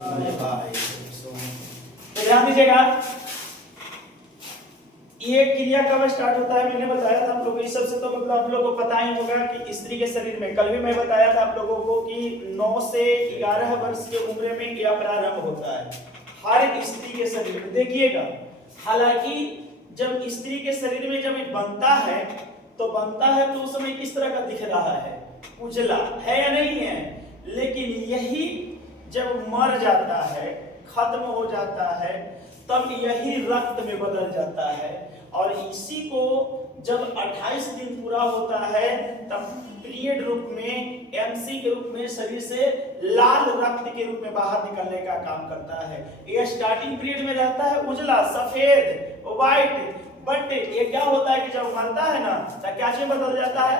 तो ध्यान दीजिएगा, ये क्रिया कब स्टार्ट होता है मैंने बताया था आप लोगों को। इस सबसे तो मतलब आप लोगों को पता ही होगा कि स्त्री के शरीर में, कल भी मैं बताया था आप लोगों को कि 9 से 11 वर्ष की उम्र में यह प्रारंभ होता है हर एक स्त्री के शरीर में। देखिएगा, हालांकि जब स्त्री के शरीर में जब बनता है तो उस समय किस तरह का दिख रहा है, उजला है या नहीं है। लेकिन यही जब मर जाता है, खत्म हो जाता है, तब यही रक्त में बदल जाता है। और इसी को जब 28 दिन पूरा होता है तब पीरियड रूप में, एमसी के रूप में शरीर से लाल रक्त के रूप में बाहर निकलने का काम करता है। ये स्टार्टिंग पीरियड में रहता है उजला, सफेद, व्हाइट, बट ये क्या होता है कि जब मरता है ना तो क्या में बदल जाता है,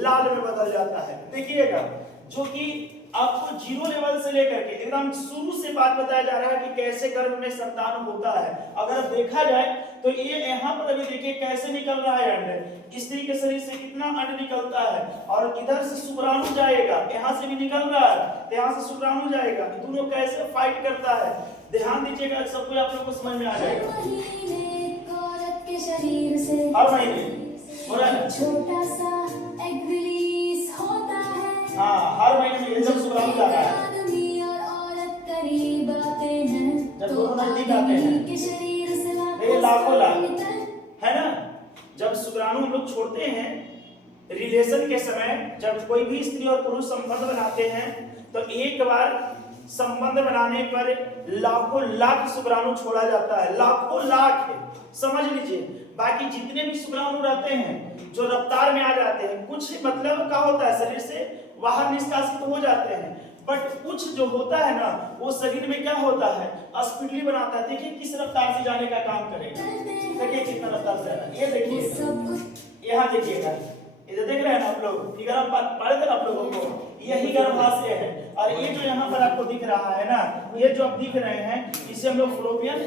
लाल में बदल जाता है। देखिएगा, जो कि आपको जीरो लेवल से लेकर के एकदम शुरू से बात बताया जा रहा है कि कैसे गर्भ में संतान होता है। अगर देखा जाए तो ये यहाँ पर अभी देखिए कैसे निकल रहा है अंड, स्त्री के शरीर से कितना अंड निकलता है, और इधर से शुक्राणु जाएगा, यहाँ से भी निकल रहा है, यहाँ से शुक्राणु जाएगा, दोनों कैसे फाइट करता है। ध्यान दीजिएगा, सब कुछ आप लोग को समझ में आ जाएगा। हर महीने हो रहा है, छोटा सा एग रिलीज होता है। हाँ, हर महीने में जब शुक्राणु जाता है, जब दोनों नजदीक आते हैं, ये लाखों लाख है ना। जब शुक्राणु हम लोग छोड़ते हैं रिलेशन के समय, जब कोई भी स्त्री और पुरुष संबंध बनाते हैं तो एक बार संबंध बनाने पर लाखों लाख शुक्राणु छोड़ा जाता है, लाखों लाख, समझ लीजिए। बाकी जितने भी शुक्राणु रहते हैं जो रफ्तार में आ जाते हैं, कुछ मतलब का होता है शरीर से बाहर निष्कासित हो जाते हैं, बट कुछ जो होता है ना वो शरीर में क्या होता है, स्पीडली बनाता है। देखिए किस रफ्तार से जाने का काम करेगा, देखिए कितना रफ्तार से जाना। ये देखिए, यहाँ देखिएगा, इधर देख रहे हैं ना आप लोग, फिगर हम पढ़े थे आप लोगों को, यही गर्भाशय है। और ये जो यहाँ पर आपको दिख रहा है ना, ये जो आप दिख रहे हैं इसे हम लोग फ्लोपियन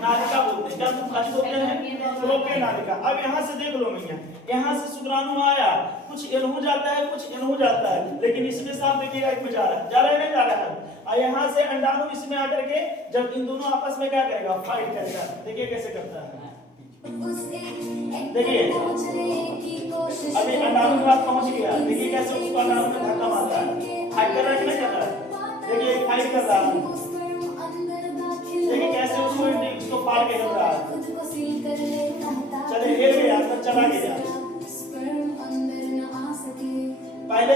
नालिका बोलते हैं। क्या बोलते हैं, फ्लोपियन नालिका। अब यहाँ से देख लो भैया, यहाँ से शुक्राणु आया, कुछ इनहू जाता है, कुछ इनहू जाता है, लेकिन इसमें साफ देखिएगा एक में जा रहा है नहीं जा रहा है। और यहाँ से अंडाणु इसमें आकर के जब इन दोनों आपस में क्या करेगा, फाइट करेगा। देखिए कैसे करता है, देखिए अभी अंडाणु के पास पहुंच गया, देखिए कैसे उसको अंडाणु में धक्का मारता है, फाइट कर रहा है कि नहीं कर रहा है। देखिए फाइट कर रहा है, देखिए कैसे उसको फाड़ के हिल रहा है। चले हिल गया तब चला गया। पहले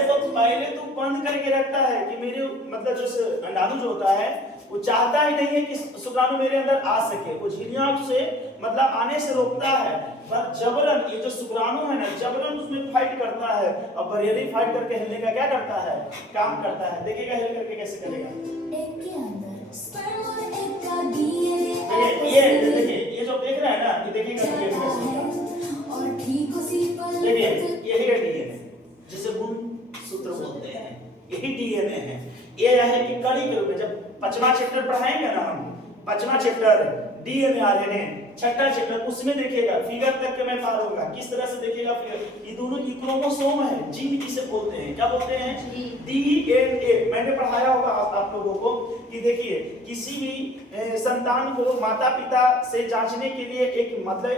तो बंद करके रखता है कि मेरे मतलब जो अंडाणु जो होता है वो चाहता ही नहीं है कि शुक्राणु मेरे अंदर आ सके, वो झिल्लियां से मतलब आने से रोकता है। पर जबरन ये जो शुक्राणु है ना, जबरन उसमें फाइट करता है, और बरेली फाइट करके हिलने का क्या करता है, काम करता है। देखिएगा हिल करके कैसे करेगा। ये जो देख रहा है ना, ये देखिएगा देखिए यही है डीएनए, जिसे गुणसूत्र बोलते हैं, यही डीएनए है। ये है कि कड़ी के रूप में जब 5वां चैप्टर पढ़ाएंगे ना हम, 5वां चैप्टर डीएनए आरएनए, 6ठा चैप्टर, उसमें देखिएगा फिगर तक के मैं पारूंगा किस तरह से देखिएगा फिगर। ये दोनों की क्रोमोसोम है, जीन किसे बोलते हैं, क्या बोलते हैं, डीएनए। मैंने पढ़ाया होगा आप लोगों को कि देखिए किसी भी संतान को माता पिता से जांचने के लिए एक मतलब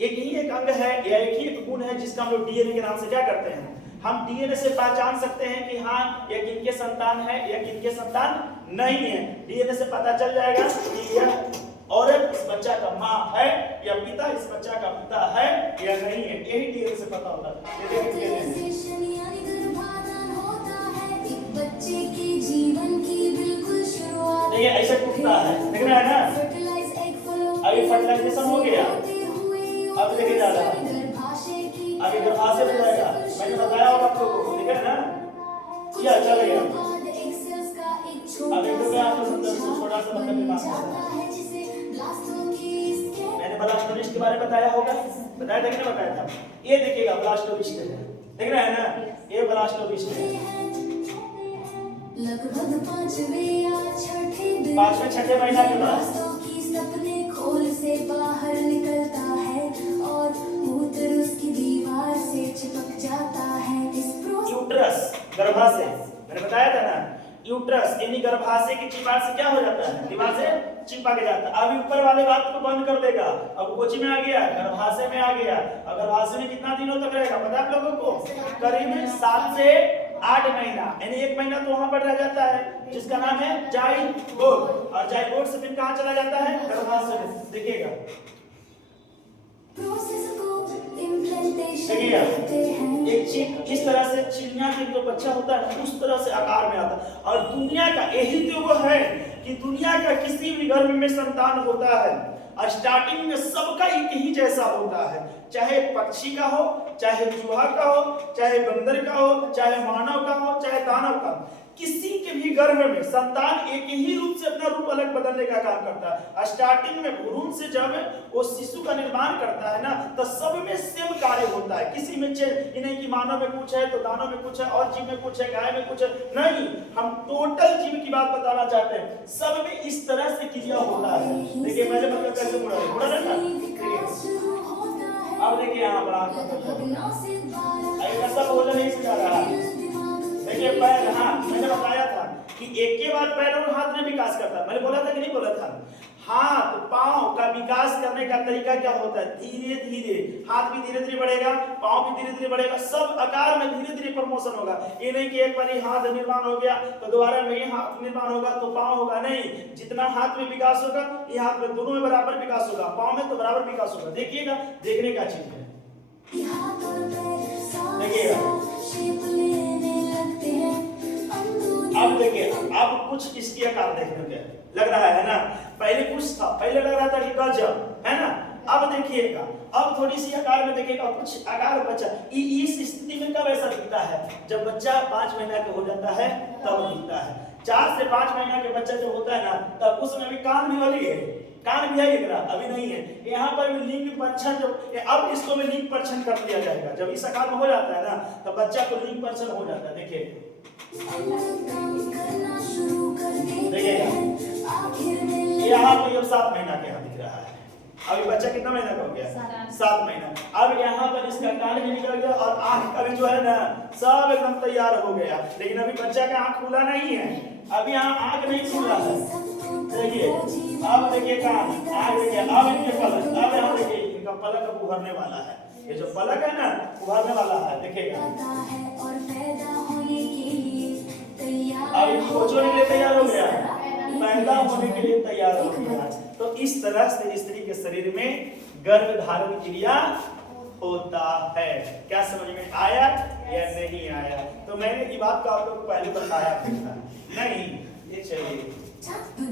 एक ही एक अंग है या एक ही एक गुण है जिसका हम लोग डीएनए के नाम से क्या करते हैं, हम डीएनए से पहचान सकते हैं कि हाँ ये किनके संतान है या किनके संतान नहीं है। डीएनए से पता चल जाएगा कि यह औरत इस बच्चा का माँ है या पिता इस बच्चा का पिता है या नहीं है, यही डीएनए से पता होता है। देखिए ऐसे टूटता है, देख रहे हैं ना, अभी फर्टिलाइजेशन हो गया, अब लेके जा रहा है, अभी गर्भाशय में जाएगा। मैंने बताया होगा आप लोगों को, ठीक है ना, क्या चल गया। अभी तो क्या आप लोग छोटा सा मतलब बात है, मैंने ब्लास्टोसिस्ट के बारे में बताया होगा, बताया था कि नहीं बताया था। ये देखिएगा ब्लास्टोसिस्ट है, देख रहे हैं ना, ये ब्लास्टोसिस्ट है। लगभग 5वें 6ठे महीना के बाद खोल से बाहर निकलता है और मूत्र उसकी दीवार से चिपक जाता है। इस यूट्रस गर्भाशय मैंने बताया था ना, यूट्रस यानी गर्भाशय की दीवार से क्या हो जाता है, दीवार से चिपका के जाता है। अब ऊपर वाले बात को बंद कर देगा, अब कोची में आ गया, गर्भाशय में आ गया। अब गर्भाशय में कितना दिनों तक रहेगा पता है आप लोगों को, करीब 7 से 8 महीना, यानी 1 महीना तो वहां पर रह जाता है, जिसका नाम है जाइगोट। और जाइगोट से फिर कहां चला जाता है, गर्भाशय में। देखिएगा देखिएगा एक चीज इस तरह से चिड़िया के जो बच्चा होता है उस तरह से आकार में आता है। और दुनिया का यही तो वो है कि दुनिया का किसी भी गर्भ में संतान होता है, स्टार्टिंग में सबका एक ही जैसा होता है, चाहे पक्षी का हो, चाहे चूहा का हो, चाहे बंदर का हो, चाहे मानव का हो, चाहे दानव का, किसी के भी गर्भ में संतान एक ही रूप से अपना रूप अलग बदलने का काम करता है। स्टार्टिंग में भ्रूण से जब वो शिशु का निर्माण करता है ना, तो सब में सेम कार्य होता है, किसी में चेंज नहीं कि मानव में कुछ है तो दानव में कुछ है और जीव में कुछ है, गाय में कुछ है, नहीं, हम टोटल जीव की बात बताना चाहते हैं, सब में इस तरह से क्रिया होता है। देखिए मैंने मतलब कैसे बुरा रहता अब देखिए यहाँ पर ऐसा बोलना नहीं सिखा रहा है। देखिए पैर, हाँ मैंने बताया था कि एक के बाद पैर और हाथ में विकास करता है, मैंने बोला था कि नहीं बोला था। हाथ पांव का विकास करने का तरीका क्या होता है, धीरे धीरे, हाथ भी धीरे धीरे बढ़ेगा, पांव भी धीरे धीरे बढ़ेगा, सब आकार में धीरे धीरे प्रमोशन होगा। ये नहीं कि एक बार हाथ निर्माण हो गया तो दोबारा में ये हाथ निर्माण होगा तो पांव होगा, नहीं, जितना हाथ में विकास होगा ये हाथ में दोनों में बराबर विकास होगा, पांव में तो बराबर विकास होगा। देखिएगा, देखने का चीज है, देखिएगा। अब देखिए, अब कुछ इसकी आकार देखने के लग रहा है ना, पहले कुछ था, पहले लग रहा था कि गजब है ना, अब देखिएगा, अब थोड़ी सी आकार में देखिएगा, कुछ आकार बचा। इस स्थिति में कब ऐसा दिखता है, जब बच्चा 5 महीना का हो जाता है तब दिखता है। 4 से 5 महीना के बच्चा जो होता है ना, तब उसमें भी कान भी वाली है, कान भी है इतना, अभी नहीं है। यहाँ पर भी लिंग परीक्षण, जो अब इसको में लिंग परीक्षण कर दिया जाएगा, जब इस आकार में हो जाता है ना तब बच्चा को लिंग परीक्षण हो जाता है। देखिए यहाँ तो ये 7 महीना के यहाँ दिख रहा है, अभी बच्चा कितना महीना का हो गया, 7 महीना। अब यहाँ पर इसका कान भी निकल गया और आँख का भी जो है ना सब एकदम तैयार हो गया, लेकिन अभी बच्चा का आँख खुला नहीं है, अभी यहाँ आँख नहीं खुला है। देखिए अब देखिए कान, आँख देखिए, अब इनके पलक, अब यहाँ देखिए इनका पलक अब उभरने वाला है, ये जो पलक है ना उभरने वाला है, देखिएगा अब खोजने के लिए तैयार हो गया, पैदा होने के लिए तैयार हो गया। तो इस तरह से स्त्री के शरीर में गर्भ धारण क्रिया होता है। क्या समझ में आया या नहीं आया? तो मैंने ये बात को आप लोग को पहले बताया था, नहीं ये चलिए